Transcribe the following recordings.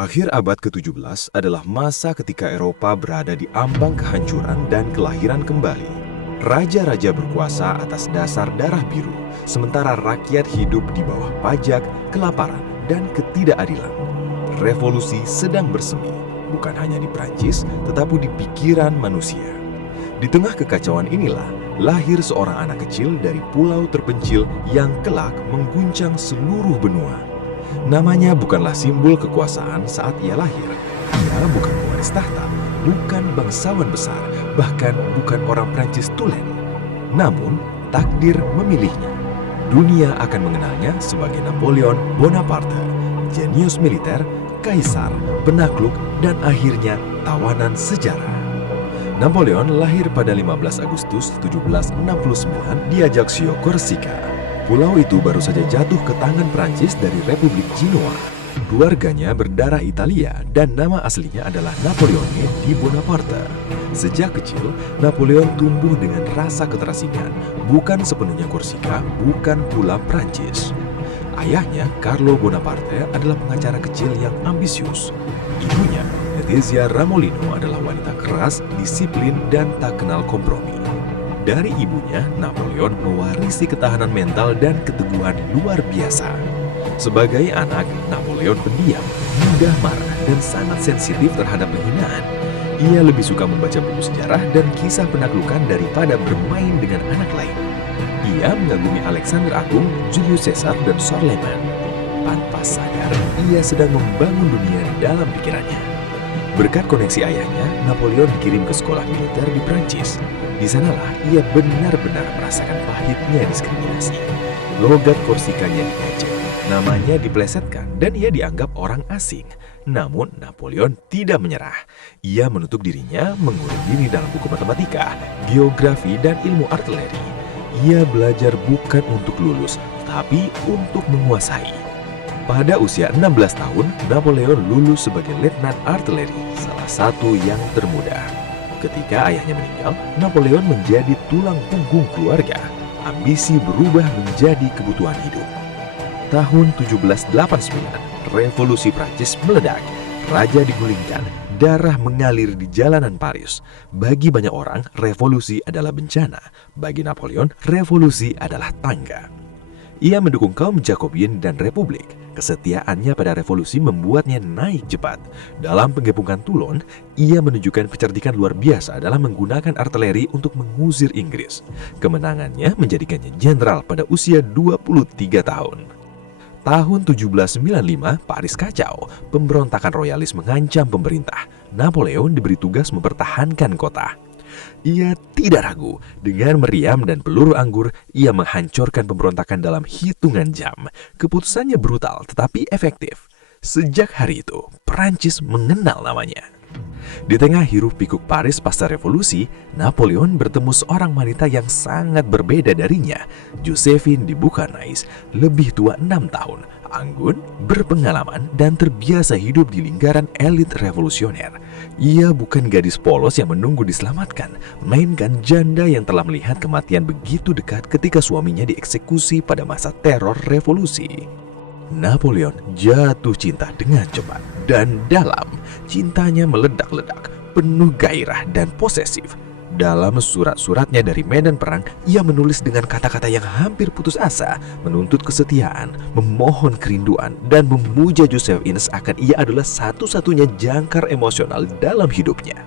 Akhir abad ke-17 adalah masa ketika Eropa berada di ambang kehancuran dan kelahiran kembali. Raja-raja berkuasa atas dasar darah biru, sementara rakyat hidup di bawah pajak, kelaparan, dan ketidakadilan. Revolusi sedang bersemi, bukan hanya di Prancis, tetapi di pikiran manusia. Di tengah kekacauan inilah, lahir seorang anak kecil dari pulau terpencil yang kelak mengguncang seluruh benua. Namanya bukanlah simbol kekuasaan saat ia lahir. Ia bukan pewaris tahta, bukan bangsawan besar, bahkan bukan orang Prancis tulen. Namun, takdir memilihnya. Dunia akan mengenalnya sebagai Napoleon Bonaparte, jenius militer, kaisar, penakluk, dan akhirnya tawanan sejarah. Napoleon lahir pada 15 Agustus 1769 di Ajaccio, Korsika. Pulau itu baru saja jatuh ke tangan Prancis dari Republik Genoa. Keluarganya berdarah Italia dan nama aslinya adalah Napoleone di Bonaparte. Sejak kecil, Napoleon tumbuh dengan rasa keterasingan, bukan sepenuhnya Korsika, bukan pula Prancis. Ayahnya, Carlo Bonaparte, adalah pengacara kecil yang ambisius. Ibunya, Letizia Ramolino, adalah wanita keras, disiplin, dan tak kenal kompromi. Dari ibunya, Napoleon mewarisi ketahanan mental dan keteguhan luar biasa. Sebagai anak, Napoleon pendiam, mudah marah, dan sangat sensitif terhadap penghinaan. Ia lebih suka membaca buku sejarah dan kisah penaklukan daripada bermain dengan anak lain. Ia mengagumi Alexander Agung, Julius Caesar, dan Charlemagne. Tanpa sadar, ia sedang membangun dunia di dalam pikirannya. Berkat koneksi ayahnya, Napoleon dikirim ke sekolah militer di Prancis. Di sanalah ia benar-benar merasakan pahitnya diskriminasi. Logat Korsikanya diejek, namanya diplesetkan, dan ia dianggap orang asing. Namun Napoleon tidak menyerah. Ia menutup dirinya, mengurung diri dalam buku matematika, geografi, dan ilmu artileri. Ia belajar bukan untuk lulus, tapi untuk menguasai. Pada usia 16 tahun, Napoleon lulus sebagai letnan artileri, salah satu yang termuda. Ketika ayahnya meninggal, Napoleon menjadi tulang punggung keluarga. Ambisi berubah menjadi kebutuhan hidup. Tahun 1789, revolusi Prancis meledak. Raja digulingkan, darah mengalir di jalanan Paris. Bagi banyak orang, revolusi adalah bencana. Bagi Napoleon, revolusi adalah tangga. Ia mendukung kaum Jacobin dan Republik. Kesetiaannya pada revolusi membuatnya naik cepat. Dalam penggepungan Toulon, ia menunjukkan kecerdikan luar biasa dalam menggunakan artileri untuk mengusir Inggris. Kemenangannya menjadikannya jenderal pada usia 23 tahun. Tahun 1795, Paris kacau. Pemberontakan royalis mengancam pemerintah. Napoleon diberi tugas mempertahankan kota. Ia tidak ragu. Dengan meriam dan peluru anggur, ia menghancurkan pemberontakan dalam hitungan jam. Keputusannya brutal tetapi efektif. Sejak hari itu, Prancis mengenal namanya. Di tengah hiruk-pikuk Paris pasca revolusi, Napoleon bertemu seorang wanita yang sangat berbeda darinya, Josephine de Beauharnais, lebih tua 6 tahun, anggun, berpengalaman, dan terbiasa hidup di lingkaran elit revolusioner. Ia bukan gadis polos yang menunggu diselamatkan, melainkan janda yang telah melihat kematian begitu dekat ketika suaminya dieksekusi pada masa teror revolusi. Napoleon jatuh cinta dengan cepat dan dalam. Cintanya meledak-ledak, penuh gairah dan posesif. Dalam surat-suratnya dari medan perang, ia menulis dengan kata-kata yang hampir putus asa, menuntut kesetiaan, memohon kerinduan, dan memuja Josephine seakan ia adalah satu-satunya jangkar emosional dalam hidupnya.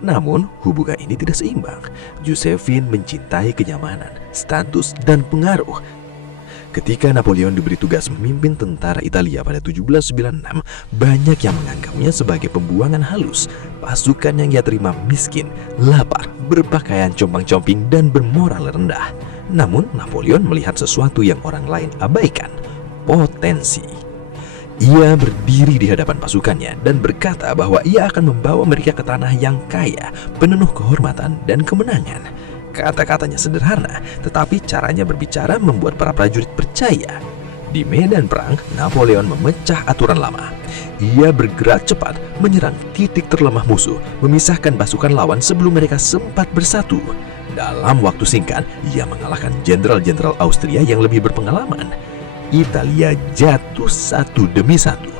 Namun, hubungan ini tidak seimbang. Josephine mencintai kenyamanan, status, dan pengaruh. Ketika Napoleon diberi tugas memimpin tentara Italia pada 1796, banyak yang menganggapnya sebagai pembuangan halus. Pasukan yang ia terima miskin, lapar, berpakaian compang-comping, dan bermoral rendah. Namun, Napoleon melihat sesuatu yang orang lain abaikan, potensi. Ia berdiri di hadapan pasukannya dan berkata bahwa ia akan membawa mereka ke tanah yang kaya, penuh kehormatan dan kemenangan. Kata-katanya sederhana, tetapi caranya berbicara membuat para prajurit percaya. Di medan perang, Napoleon memecah aturan lama. Ia bergerak cepat, menyerang titik terlemah musuh, memisahkan pasukan lawan sebelum mereka sempat bersatu. Dalam waktu singkat, ia mengalahkan jenderal-jenderal Austria yang lebih berpengalaman. Italia jatuh satu demi satu.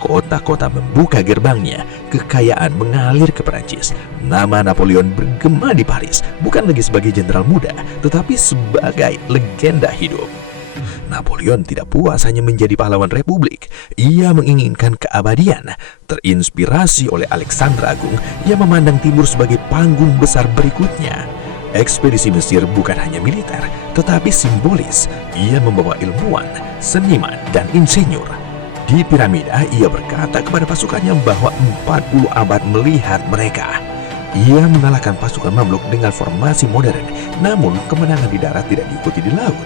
Kota-kota membuka gerbangnya, kekayaan mengalir ke Perancis. Nama Napoleon bergema di Paris, bukan lagi sebagai jenderal muda, tetapi sebagai legenda hidup. Napoleon tidak puas hanya menjadi pahlawan republik. Ia menginginkan keabadian. Terinspirasi oleh Alexander Agung, ia memandang timur sebagai panggung besar berikutnya. Ekspedisi Mesir bukan hanya militer, tetapi simbolis. Ia membawa ilmuwan, seniman, dan insinyur. Di piramida, ia berkata kepada pasukannya bahwa 40 abad melihat mereka. Ia mengalahkan pasukan Mamluk dengan formasi modern, namun kemenangan di darat tidak diikuti di laut.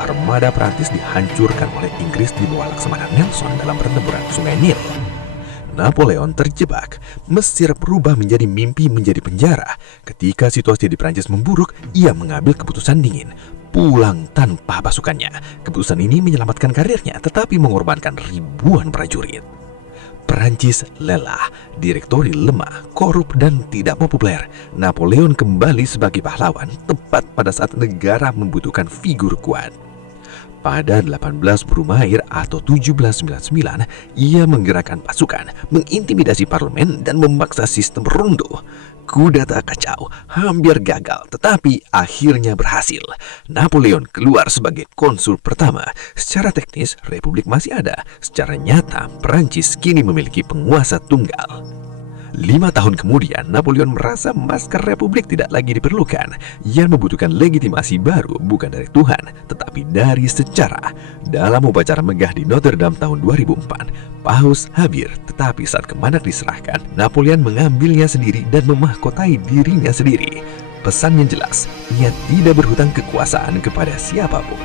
Armada Prancis dihancurkan oleh Inggris di bawah Laksamana Nelson dalam pertempuran Sungai Nil. Napoleon terjebak. Mesir berubah menjadi mimpi menjadi penjara. Ketika situasi di Prancis memburuk, ia mengambil keputusan dingin. Pulang tanpa pasukannya. Keputusan ini menyelamatkan karirnya, tetapi mengorbankan ribuan prajurit. Perancis lelah, direktori lemah, korup, dan tidak populer. Napoleon kembali sebagai pahlawan tepat pada saat negara membutuhkan figur kuat. Pada 18 Brumair atau 1799, ia menggerakkan pasukan, mengintimidasi parlemen, dan memaksa sistem runtuh. Kudeta kacau, hampir gagal, tetapi akhirnya berhasil. Napoleon keluar sebagai konsul pertama. Secara teknis, republik masih ada. Secara nyata, Perancis kini memiliki penguasa tunggal. 5 tahun kemudian, Napoleon merasa masker republik tidak lagi diperlukan. Ia membutuhkan legitimasi baru, bukan dari Tuhan, tetapi dari sejarah. Dalam upacara megah di Notre Dame tahun 2004, Paus hadir, tetapi saat kemenak diserahkan, Napoleon mengambilnya sendiri dan memahkotai dirinya sendiri. Pesannya jelas, ia tidak berhutang kekuasaan kepada siapapun.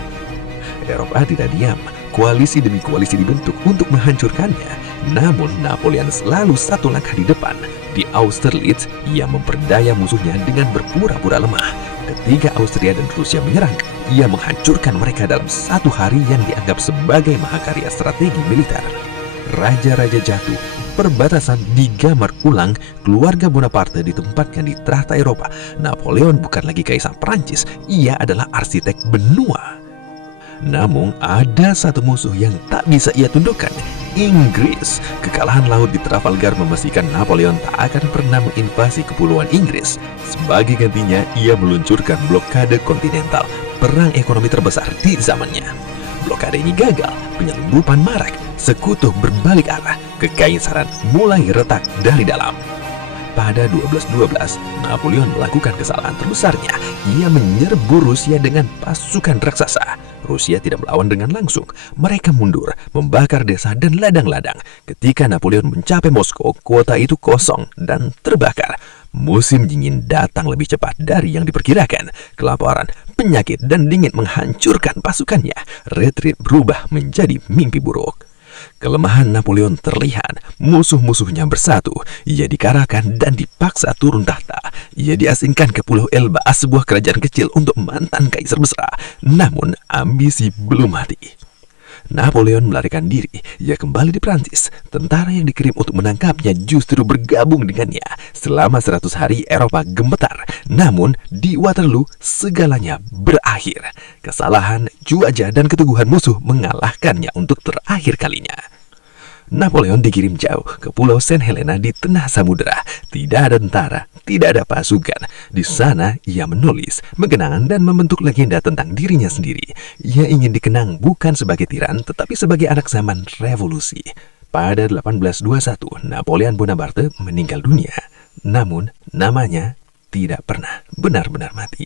Eropa tidak diam, koalisi demi koalisi dibentuk untuk menghancurkannya. Namun Napoleon selalu satu langkah di depan. Di Austerlitz, ia memperdaya musuhnya dengan berpura-pura lemah. Ketika Austria dan Rusia menyerang, ia menghancurkan mereka dalam 1 hari yang dianggap sebagai mahakarya strategi militer. Raja-raja jatuh, perbatasan digambar ulang, keluarga Bonaparte ditempatkan di trakta Eropa. Napoleon bukan lagi kaisar Prancis, ia adalah arsitek benua. Namun ada satu musuh yang tak bisa ia tundukkan, Inggris. Kekalahan laut di Trafalgar memastikan Napoleon tak akan pernah menginvasi kepulauan Inggris. Sebagai gantinya, ia meluncurkan blokade kontinental, perang ekonomi terbesar di zamannya. Blokade ini gagal, penyelundupan marak, sekutu berbalik arah, kekaisaran mulai retak dari dalam. Pada 1212, Napoleon melakukan kesalahan terbesarnya. Ia menyerbu Rusia dengan pasukan raksasa. Rusia tidak melawan dengan langsung. Mereka mundur, membakar desa dan ladang-ladang. Ketika Napoleon mencapai Moskow, kota itu kosong dan terbakar. Musim dingin datang lebih cepat dari yang diperkirakan. Kelaparan, penyakit, dan dingin menghancurkan pasukannya. Retreat berubah menjadi mimpi buruk. Kelemahan Napoleon terlihat, musuh-musuhnya bersatu. Ia dikalahkan dan dipaksa turun tahta. Ia diasingkan ke Pulau Elba, sebuah kerajaan kecil untuk mantan kaisar besar. Namun ambisi belum mati. Napoleon melarikan diri. Ia kembali di Prancis. Tentara yang dikirim untuk menangkapnya justru bergabung dengannya. Selama 100 hari Eropa gemetar. Namun di Waterloo segalanya berakhir. Kesalahan, cuaca, dan keteguhan musuh mengalahkannya untuk terakhir kalinya. Napoleon dikirim jauh ke Pulau Saint Helena di tengah samudera. Tidak ada tentara, tidak ada pasukan. Di sana ia menulis, mengenang, dan membentuk legenda tentang dirinya sendiri. Ia ingin dikenang bukan sebagai tiran, tetapi sebagai anak zaman revolusi. Pada 1821, Napoleon Bonaparte meninggal dunia. Namun namanya tidak pernah benar-benar mati.